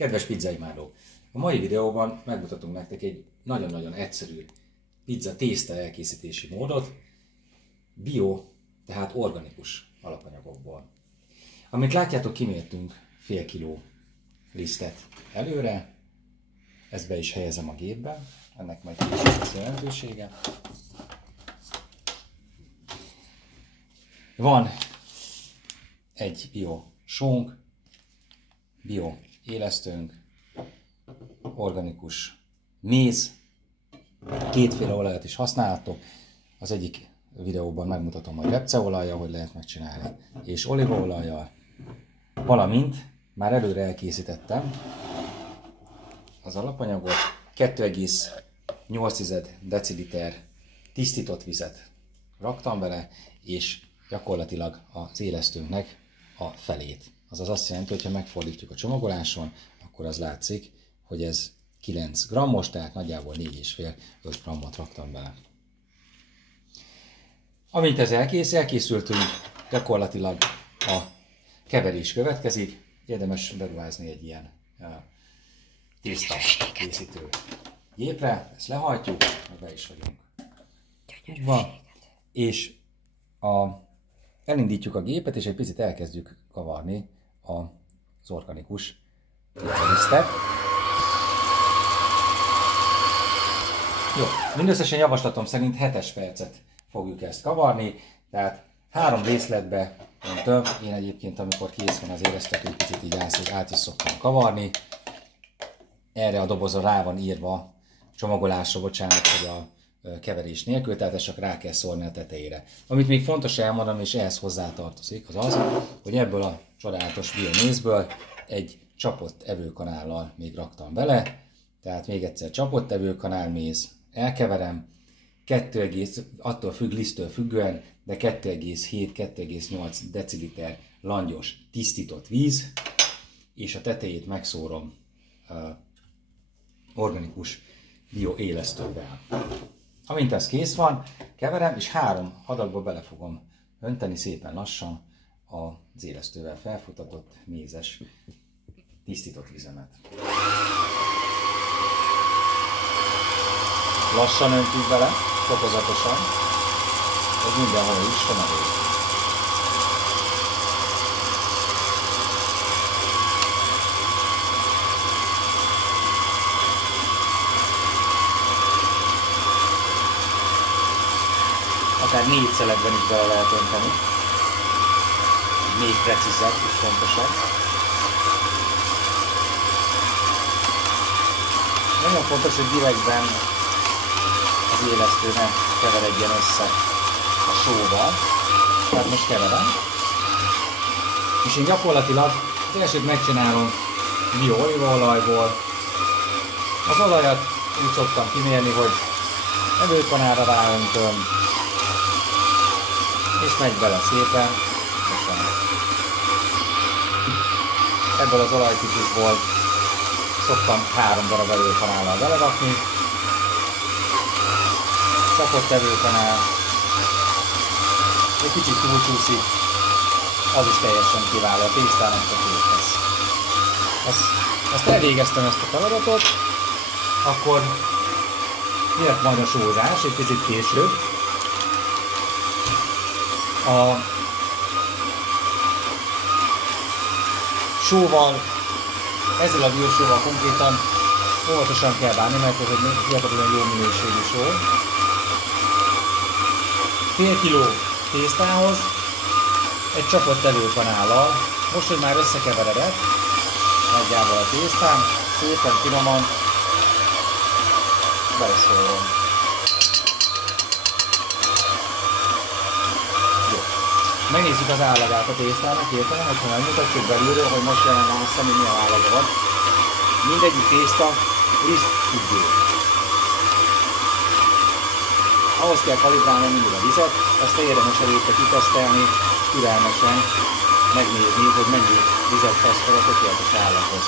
Kedves pizzaimádók! A mai videóban megmutatunk nektek egy nagyon-nagyon egyszerű pizza tészta elkészítési módot, bio, tehát organikus alapanyagokból. Amit látjátok, kimértünk fél kiló lisztet előre, ezt be is helyezem a gépbe, ennek majd később lesz jelentősége. Van egy bio sónk, bio élesztőnk, organikus méz, kétféle olajat is használhatok. Az egyik videóban megmutatom, hogy repceolajjal hogy lehet megcsinálni, és olívaolajjal, valamint már előre elkészítettem az alapanyagot, 2,8 deciliter tisztított vizet raktam bele, és gyakorlatilag az élesztőnknek a felét. Azaz azt jelenti, hogy ha megfordítjuk a csomagoláson, akkor az látszik, hogy ez 9 grammos, tehát nagyjából 4,5-5 grammot raktam bele. Amint ez elkészültünk, gyakorlatilag a keverés következik. Érdemes beruházni egy ilyen tészta készítő gépre, ezt lehajtjuk, meg be is vagyunk. És elindítjuk a gépet, és egy picit elkezdjük kavarni az organikus lisztet. Jó, mindösszesen javaslatom szerint 7 percet fogjuk ezt kavarni, tehát 3 részletbe öntöm. Én egyébként, amikor kész van az élesztőt, egy picit így át is szoktam kavarni. Erre a dobozra rá van írva, csomagolásra, bocsánat, hogy a keverés nélkül, tehát ezt csak rá kell szórni a tetejére. Amit még fontos elmondanom, és ehhez hozzátartozik, az az, hogy ebből a csodálatos biomézből egy csapott evőkanállal még raktam bele, tehát még egyszer csapott evőkanál méz, elkeverem, attól függ, liszttől függően, de 2,7-2,8 deciliter langyos tisztított víz, és a tetejét megszórom organikus bio élesztővel. Amint ez kész van, keverem, és 3 adagba bele fogom önteni szépen lassan az élesztővel felfutatott mézes tisztított vizemet. Lassan öntjük bele, fokozatosan, hogy mindenhol is elég. Akár 4 szeletben is bele lehet önteni, még precízebb és fontosabb. Nagyon fontos, hogy direktben az élesztő ne keveredjen össze a sóval. Tehát most keverem. És én gyakorlatilag az elsőt megcsinálom bio olívaolajból. Az olajat úgy szoktam kimérni, hogy evőkanálra ráöntöm, és megy bele szépen. Ebből az olajtípusból szoktam 3 darab evőkanállal belerakni. Csapott evőkanál, egy kicsit túlcsúszik, az is teljesen kiváló, a tésztának a kész lesz. Ezt elvégeztem, ezt a feladatot, akkor jött majd a sózás, egy picit később. A sóval, ezzel a biosóval konkrétan óvatosan kell bánni, mert ez egy hihetetlenül jó minőségű só. Fél kiló tésztához egy csapott evőkanállal, most, hogy már összekeveredett nagyjából a tésztán, szépen finoman beleszólom. Megnézzük az állagát a tésztának, értelem, hogyha megmutatjuk belülről, hogy most jelen a személy milyen állaga van. Mindegyik tészta liszt függő. Ahhoz kell kalibrálni mindig a vizet, ezt érdemes előtte kitesztelni, türelmesen megnézni, hogy mennyi vizet tesz fel a tökéletes állaghoz.